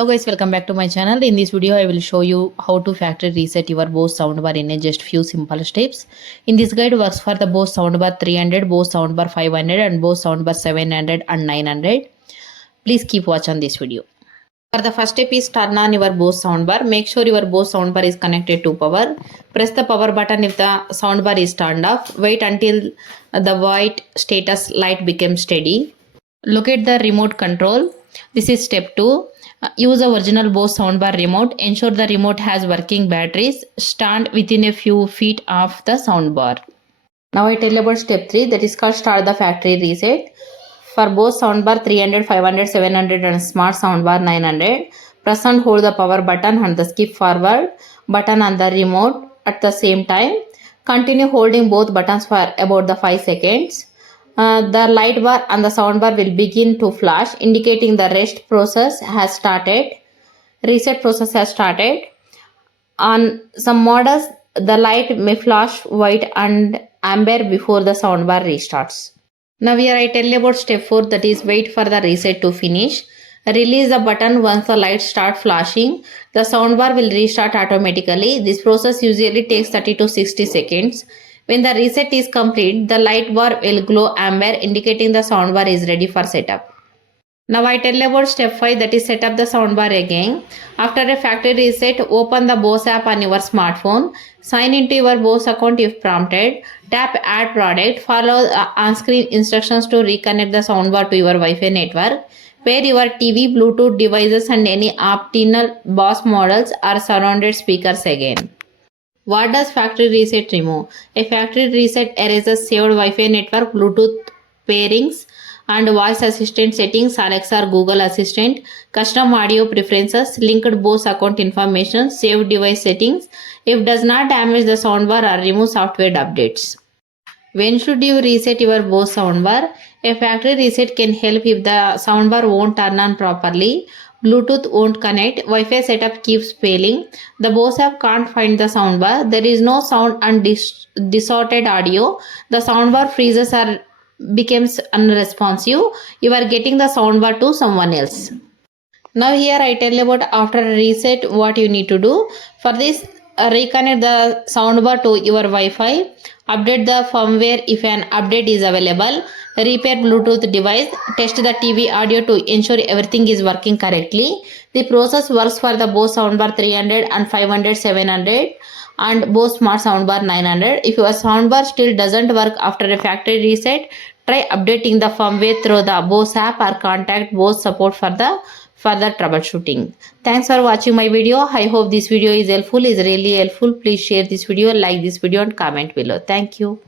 Hello guys, welcome back to my channel. In this video I will show you how to factory reset your Bose soundbar in a just few simple steps. In this guide works for the Bose soundbar 300, Bose soundbar 500 and Bose soundbar 700 and 900. Please keep watch on this video. For the first step is turn on your Bose soundbar. Make sure your Bose soundbar is connected to power. Press the power button if the soundbar is turned off. Wait until the white status light becomes steady. Locate the remote control. This is step 2. Use the original Bose soundbar remote. Ensure the remote has working batteries. Stand within a few feet of the soundbar. Now I tell about step 3, that is called start the factory reset. For Bose soundbar 300, 500, 700 and smart soundbar 900, press and hold the power button and the skip forward button on the remote at the same time. Continue holding both buttons for about the 5 seconds. The light bar on the soundbar will begin to flash, indicating the reset process has started. On some models, the light may flash white and amber before the soundbar restarts. Now here I tell you about step 4, that is wait for the reset to finish. Release the button once the lights start flashing. The soundbar will restart automatically. This process usually takes 30 to 60 seconds. When the reset is complete, the light bar will glow amber, indicating the soundbar is ready for setup. Now I tell about step 5, that is set up the soundbar again. After a factory reset, open the Bose app on your smartphone. Sign into your Bose account if prompted. Tap add product. Follow on-screen instructions to reconnect the soundbar to your Wi-Fi network. Pair your TV, Bluetooth devices and any optional Bose models or surrounded speakers again. What does factory reset remove? A factory reset erases saved Wi-Fi network, Bluetooth pairings and voice assistant settings, Alexa or Google Assistant, custom audio preferences, linked Bose account information, saved device settings. If does not damage the soundbar or remove software updates. When should you reset your Bose soundbar? A factory reset can help if the soundbar won't turn on properly, Bluetooth won't connect, Wi-Fi setup keeps failing, the Bose app can't find the soundbar, there is no sound and distorted audio, the soundbar freezes or becomes unresponsive, you are getting the soundbar to someone else. Now here I tell you about after a reset what you need to do. For this, reconnect the soundbar to your Wi-Fi, update the firmware if an update is available, repair Bluetooth device, test the TV audio to ensure everything is working correctly. The process works for the Bose soundbar 300 and 500, 700 and Bose smart soundbar 900. If your soundbar still doesn't work after a factory reset, try updating the firmware through the Bose app or contact Bose support for the further troubleshooting. Thanks for watching my video. I hope this video is really helpful. Please share this video, like this video and comment below. Thank you.